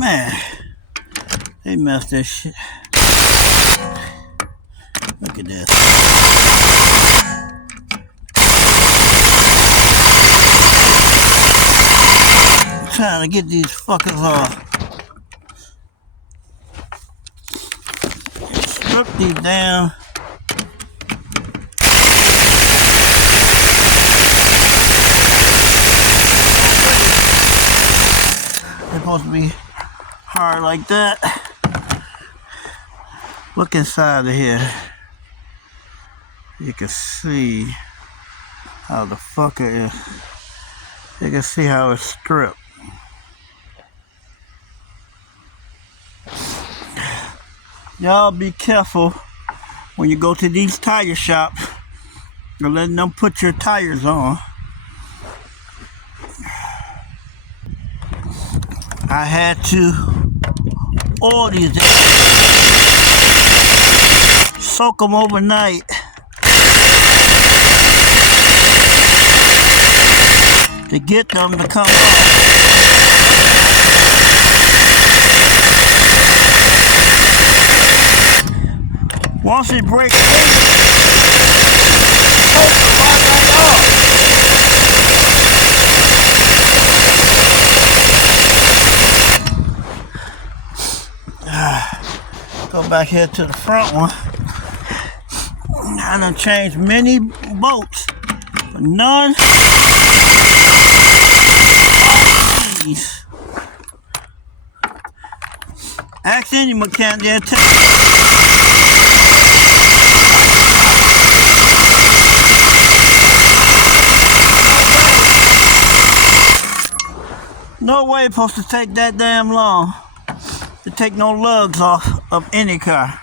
Man, they messed this shit. Look at this. I'm trying to get these fuckers off. Strip these down. They're supposed to be hard like that. Look inside of here. You can see how the fucker is. You can see how it's stripped. Y'all be careful when you go to these tire shops and letting them put your tires on. I had to oil these, soak them overnight. To get them to come out. Once it breaks loose, take the right back off. Go back here to the front one. I done changed many bolts, but none. Ask any mechanic, they'll tell you. No way it's supposed to take that damn long to take no lugs off of any car.